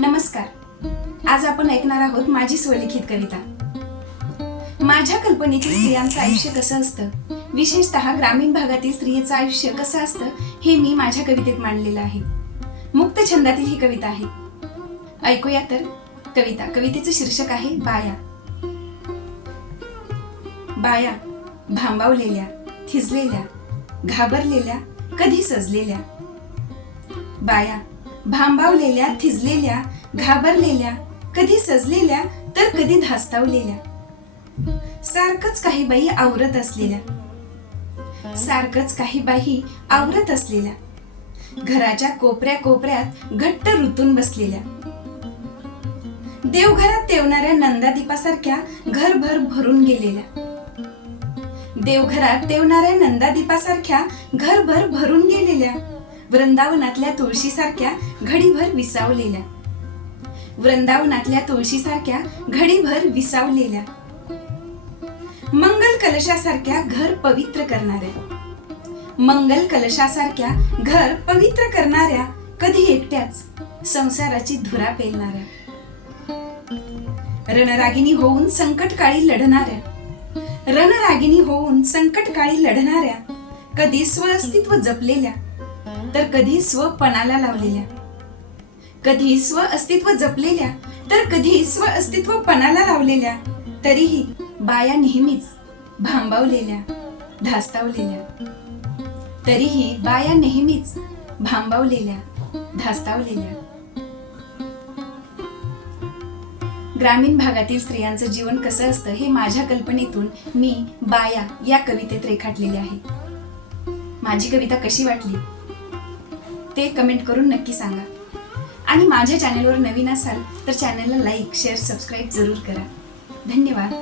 नमस्कार. आज आपण ऐकणार आहोत माझी स्वलिखित कविता. माझ्या कल्पनेतील स्त्रियांचं आयुष्य कसं असतं? विशेषतः ग्रामीण भागातील स्त्रियेचं आयुष्य कसं असतं हे मी माझ्या कवितेत मांडलेलं आहे. मुक्त छंदातील ही कविता आहे. ऐकूया तर. कविता कवितेचं शीर्षक आहे बाया. बाया भांबावलेल्या थिजलेल्या घाबरलेल्या कधी सजलेल्या. बाया भांबावलेल्या थिजलेल्या घाबरलेल्या कधी सजलेल्या तर कधी धास्तावलेल्या. सारखंच काही बाई आवरत असलेल्या. सारखंच काही बाई आवरत असलेल्या. घराच्या कोपऱ्या कोपऱ्यात घट्ट रुतून बसलेल्या. देवघरात तेवणाऱ्या नंदादीपासारख्या घरभर भरून गेलेल्या. देवघरात तेवणाऱ्या नंदादीपासारख्या घरभर भरून गेलेल्या. वृंदावनातल्या तुळशीसारख्या घडीभर विसावलेल्या. वृंदावनातल्या तुळशीसारख्या घडीभर विसावलेल्या. मंगल कलशासारख्या घर पवित्र करणाऱ्या. मंगल कलशासारख्या घर पवित्र करणाऱ्या कधी एकट्याच संसाराची धुरा पेलणाऱ्या. रणरागिणी होऊन संकटकाळी लढणाऱ्या. रणरागिणी होऊन संकटकाळी लढणाऱ्या कधी स्वअस्तित्व जपलेल्या. तर कधी स्वपणाला लावलेल्या? कधी स्व अस्तित्व जपलेल्या? तर कधी स्व अस्तित्व पणाला लावलेल्या? तरीही बाया नेहमीच भांबावलेल्या धास्तावलेल्या. तरीही बाया नेहमीच भांबावलेल्या धास्तावलेल्या. ग्रामीण भागातील स्त्रियांचं जीवन कसं असतं हे माझ्या कल्पनेतून मी बाया या कवितेत रेखाटलेले आहे. माझी कविता कशी वाटली? ते कमेंट करून नक्की सांगा. आणि माझ्या चॅनेलवर नवीन असाल तर चॅनेलला लाईक शेअर सबस्क्राईब जरूर करा. धन्यवाद.